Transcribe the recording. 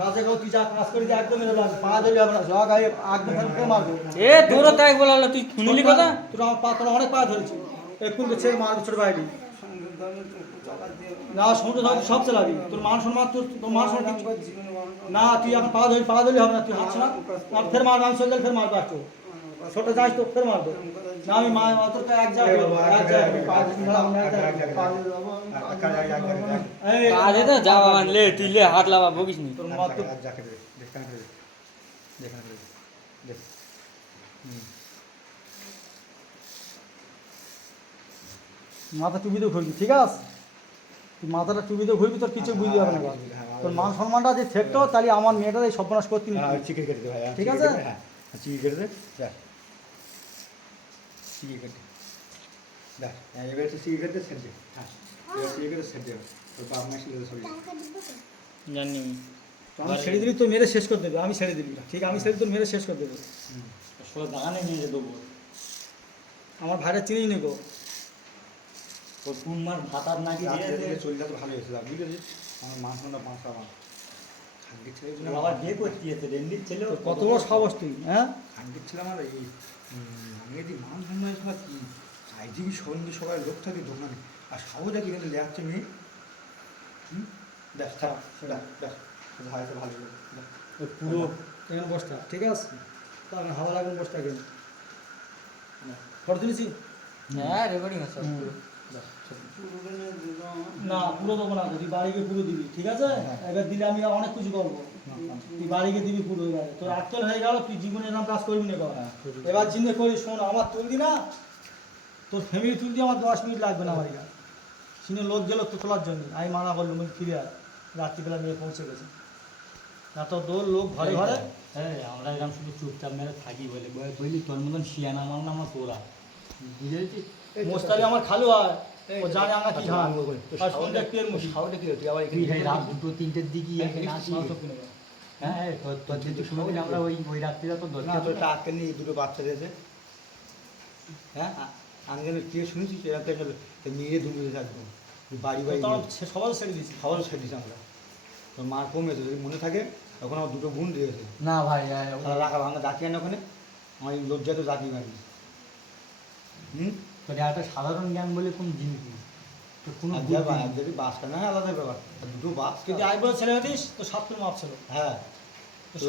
কাজে গো তুই যা কাজ করে একদম মেরে লাগবে পা দিবি আমরা জগ আই একদম ফের মারবো এ তোরও তাই বলালো তুই শুনলি কথা তুই আমার পা তোর অনেক পা ধরেছি এখন তো ছেড়ে মারবো ছোট ভাইটি না সমুদ্র ধর সব চালাবি তোর মান সম্মান তোর মান সম্মান কিছু না তুই এখন পা ধরলি হবে না তুই হাঁটছ না আর ফের মারবো আমি চলে ফের মারবো একটু ছোট যাস তো ফের মারবো না আমি মা তোর তো এক জায়গায় এক জায়গায় পা দিবি না আমি এক জায়গায় পা দিয়ে দেবো এই কাজে তো যাওয়া লে তুই লে হাত লাবা বকিস নি তোর মা তো মাথা টুপিতে ঘুরবি ঠিক আছে তুই মাথাটা টুপিতে ঘুরবি তোর কিছু বুঝতে হবে না তোর মান সম্মানটা যে থেকতো তাহলে আমার মেয়েটা এই সর্বনাশ করতে চিকেন কেটে দে ভাই ঠিক আছে হ্যাঁ চিকেন কেটে দে যা চিকেন কেটে দেখ এবার তো চিকেন কেটে সেট দে হ্যাঁ এবার চিকেন কেটে সেট দে তোর বাপ মা ছিল সবই জানি আমি ছেড়ে দিলি তোর মেরে শেষ করে দেবে আমি ছেড়ে দিলি ঠিক আমি ছেড়ে তোর মেরে শেষ করে দেবে আসলে দাগানে নিয়ে দেবো আমার ভাইরা চিনেই নেবো ও কোন মার ভাতার নাকি দিয়ে চলে যা তো ভালো হয়েছিল বুঝলি আমার মা শোনা পাঁচটা আমার খানকির ছেলে ছিল আবার বিয়ে করতে যেতে রেন্ডির ছেলে তোর কত বড় সাহস তুই হ্যাঁ খানকির ছিল আমার এই আমি যদি মান সম্মান সব কি আইজিবি সঙ্গে সবাই লোক থাকে দোকানে আর সহজে কি কিন্তু লেয়াচ্ছে মেয়ে দেখ থাক দেখ দেখ ভাইকে ভালো পুরো এখানে বসটা ঠিক আছে তার হাওয়া লাগুন বসটা কেন ফটো তুলেছি হ্যাঁ রেকর্ডিং আছে না পুরো দেবো না তুই বাড়িকে পুরো দিবি ঠিক আছে এবার দিলে আমি অনেক কিছু করবো তুই বাড়িকে দিবি পুরো এবার তোর আটকল হয়ে গেল তুই জীবনে এরকম কাজ করবি না কর এবার চিন্তা করি শোন আমার তুলবি না তোর ফ্যামিলি তুলবি আমার 10 মিনিট লাগবে না আমার এখানে সিনে লোক গেল তো তোলার জন্য আমি মানা করলাম ফিরে আয় রাত্রিবেলা মেয়ে পৌঁছে গেছে না তো দোর লোক ঘরে ঘরে হ্যাঁ আমরা এরকম শুধু চুপচাপ মেরে থাকি বলে বুঝলি তোর মতন শিয়ানা আমার নাম তোরা বুঝেছি মোস্তারি আমার খালু হয় ও জানে আমরা কি খান আর সন্ধ্যা একটু এর মুশকিল খাওয়াটা কি তুই আবার তুই রাত 2-3টের দিকে এখানে আসি হ্যাঁ তোর যেহেতু শুনবি আমরা ওই রাত্রিটা তো না তোর টাকা নিয়ে দুটো বাচ্চা দিয়েছে হ্যাঁ আমি যেন কে শুনেছি সেটা মেয়ে দুটো থাকবো বাড়ি বাড়ি সবাই ছেড়ে দিয়েছি খাবার ছেড়ে দিয়েছি আমরা তোর মার কমেছে যদি মনে থাকে তখন আমার দুটো বোন দিয়েছে না ভাই তারা রাখা ভাঙা জাতি আনে ওখানে আমার লজ্জা তো জাতি মারি তোর একটা সাধারণ জ্ঞান বলে কোন জিনিস নেই তোর কোনো যদি বাসটা না আলাদা ব্যাপার দুটো বাস যদি আই বলে ছেড়ে দিস তো 7 মাপ ছিল হ্যাঁ তো 7